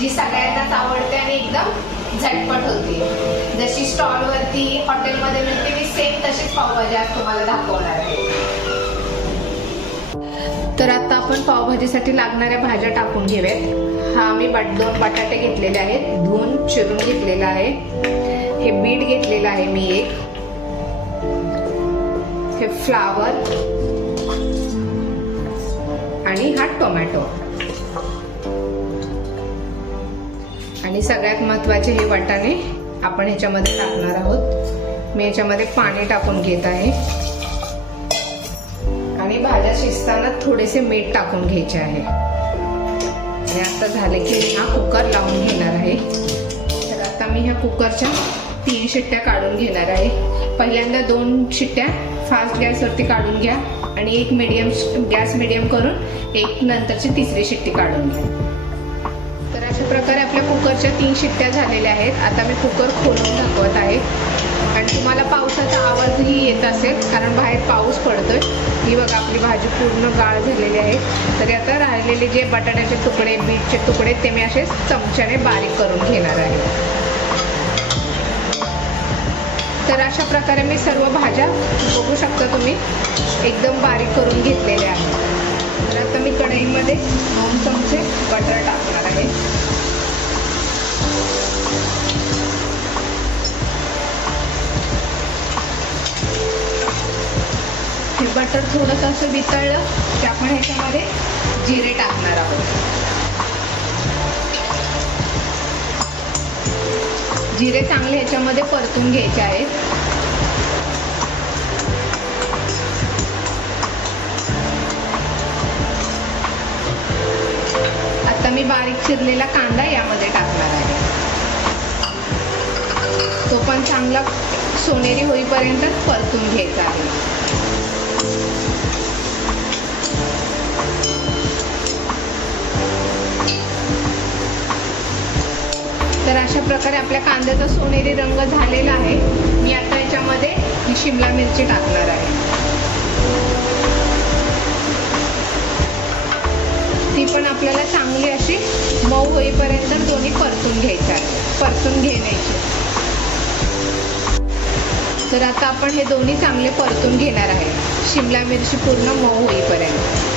जी सगळ्यांनाच आवडते आणि एकदम झटपट होते. जशी स्टॉलवरती हॉटेलमध्ये मिळते मी सेम तशीच पावभाजी आज तुम्हाला दाखवणार आहे. तर आता आपण पावभाजीसाठी लागणाऱ्या भाज्या टाकून घेऊयात. हा मी 2 बटाटे घेतलेले आहेत, धुवून चिरून घेतलेला आहे. हे बीट घेतलेलं आहे मी एक. हे फ्लावर आणि हा टोमॅटो आणि सगळ्यात महत्त्वाचे हे वाटाणे आपण ह्याच्यामध्ये टाकणार आहोत. मी ह्याच्यामध्ये पाणी टाकून घेत आहे आणि भाज्या शिजताना थोडेसे मीठ टाकून घ्यायचे आहे. आणि आता झाले की मी हा कुकर लावून घेणार आहे. तर आता मी ह्या कुकरच्या 3 शिट्ट्या काढून घेणार आहे. पहिल्यांदा 2 शिट्ट्या फास्ट गॅसवरती काढून घ्या आणि एक गॅस मिडियम करून एक नंतरची 3री शिट्टी काढून घ्या. तर अशा प्रकारे आपल्या कुकरच्या 3 शिट्ट्या झालेल्या आहेत. आता मी कुकर खोलून दाखवत आहे आणि तुम्हाला पावसाचा आवाजही येत असेल कारण बाहेर पाऊस पडतोय. ही बघा आपली भाजी पूर्ण गाळ झालेली आहे. तरी आता राहिलेले जे बटाट्याचे तुकडे, बीटचे तुकडे ते मी असे चमच्याने बारीक करून घेणार आहे. तर अशा प्रकारे मी सर्व भाज्या बघू शकता तुम्ही एकदम बारीक करून घेतलेल्या आहेत. तर आता मी कढईमध्ये 2 चमचे बटर टाकणार आहे. हे बटर थोडंसं असं वितळलं की आपण ह्याच्यामध्ये जिरे टाकणार आहोत. जिरे चांगले ह्याच्यामध्ये परतून घ्यायचे आहेत. आता मी बारीक चिरलेला कांदा यामध्ये टाकणार आहे. तो पण चांगला सोनेरी होईपर्यंत परतून घ्यायचा आहे. तर अशा प्रकारे आपल्या कांद्याचा सोनेरी रंग झालेला आहे. मी आता याच्यामध्ये ही शिमला मिरची टाकणार आहे. ती पण आपल्याला चांगली अशी मऊ होईपर्यंत दोन्ही परतून घ्यायची आहे, परतून घेण्याची. तर आता आपण हे दोन्ही चांगले परतून घेणार आहे शिमला मिरची पूर्ण मऊ होईपर्यंत.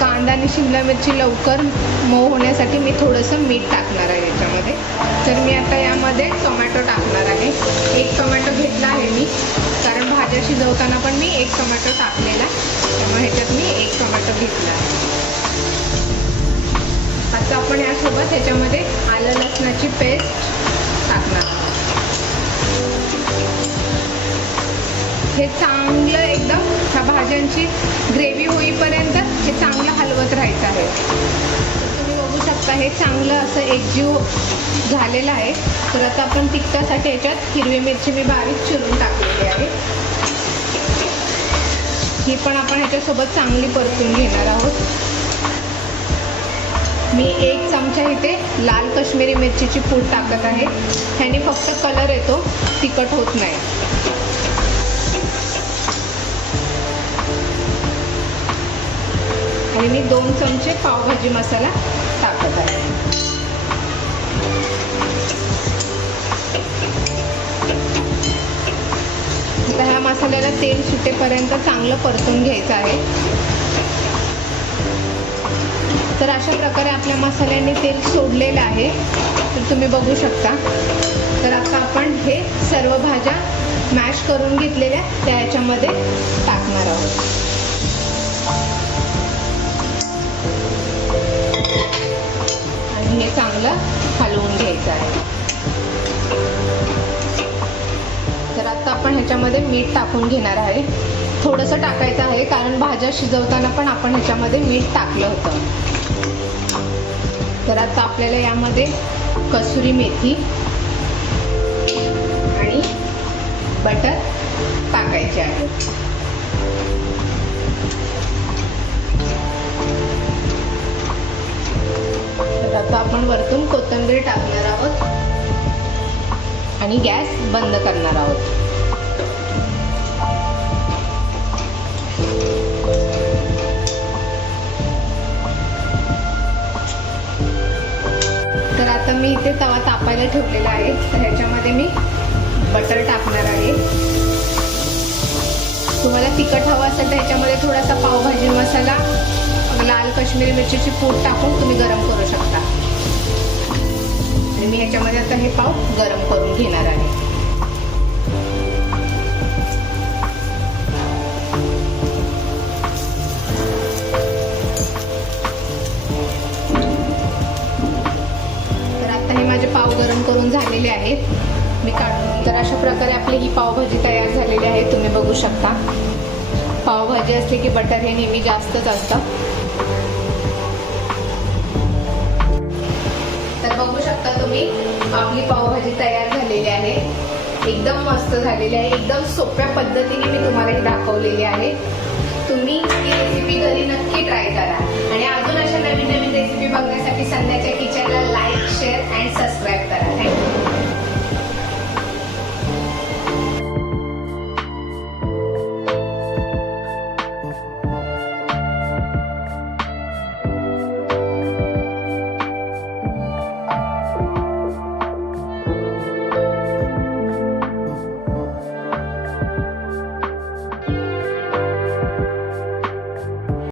कांदा आणि शिमला मिरची लवकर मऊ होण्यासाठी मी थोडंसं मीठ टाकणार आहे याच्यामध्ये. तर मी आता यामध्ये टोमॅटो टाकणार आहे. 1 टोमॅटो घेतला आहे मी कारण भाज्या शिजवताना पण मी 1 टोमॅटो टाकलेला, त्यामुळे ह्याच्यात मी 1 टोमॅटो घेतला आहे. आता आपण यासोबत ह्याच्यामध्ये आलं लसणाची पेस्ट टाकणार आहोत. हे चांगलं एकदम ह्या भाज्यांची ग्रेव्ही होईपर्यंत हे चांगलं हलवत राहायचं आहे. तुम्ही बघू शकता हे चांगलं असं एकजीव झालेलं आहे. तर आता आपण तिखटासाठी याच्यात हिरवी मिरची मी बारीक चिरून टाकलेली आहे. ही पण आपण ह्याच्यासोबत चांगली परतून घेणार आहोत. मी 1 चमचा इथे लाल काश्मीरी मिरचीची पूड टाकत आहे. ह्याने फक्त कलर येतो, तिखट होत नाही. आणि मी 2 चमचे पावभाजी मसाला टाकत आहे. आता ह्या मसाल्याला तेल सुटेपर्यंत चांगलं परतून घ्यायचं आहे. तर अशा प्रकारे आपल्या मसाल्याने तेल सोडलेलं आहे. तर तुम्ही बघू शकता. तर आता आपण हे सर्व भाज्या मॅश करून घेतलेल्या त्या याच्यामध्ये टाकणार आहोत. हे चांगलं हलवून घ्यायचं आहे. तर आता आपण ह्याच्यामध्ये मीठ टाकून घेणार आहे. थोडंसं टाकायचं आहे कारण भाज्या शिजवताना पण आपण ह्याच्यामध्ये मीठ टाकलं होतं. तर आता आपल्याला यामध्ये कसुरी मेथी आणि बटर टाकायचे आहे. आता आपण वरतून कोथिंबीर टाकणार आहोत आणि गॅस बंद करणार आहोत. तर आता मी इथे तवा तापायला ठेवलेला आहे, तर ह्याच्यामध्ये मी बटर टाकणार आहे. तुम्हाला तिखट हवं असेल तर ह्याच्यामध्ये थोडासा पावभाजी मसाला, लाल काश्मीरी मिरचीची पूड टाकून तुम्ही गरम करू शकता. आणि मी ह्याच्यामध्ये आता हे पाव गरम करून घेणार आहे. तर आता हे माझे पाव गरम करून झालेले आहेत, मी काढून. तर अशा प्रकारे आपली ही पावभाजी तयार झालेली आहे. तुम्ही बघू शकता, पावभाजी असली की बटर हे नेहमी जास्तच असतं. तर बघू शकता तुम्ही, आपली पावभाजी तयार झालेली आहे. एकदम मस्त झालेली आहे. एकदम सोप्या पद्धतीने मी तुम्हाला ही दाखवलेली आहे. तुम्ही ही रेसिपी घरी नक्की ट्राय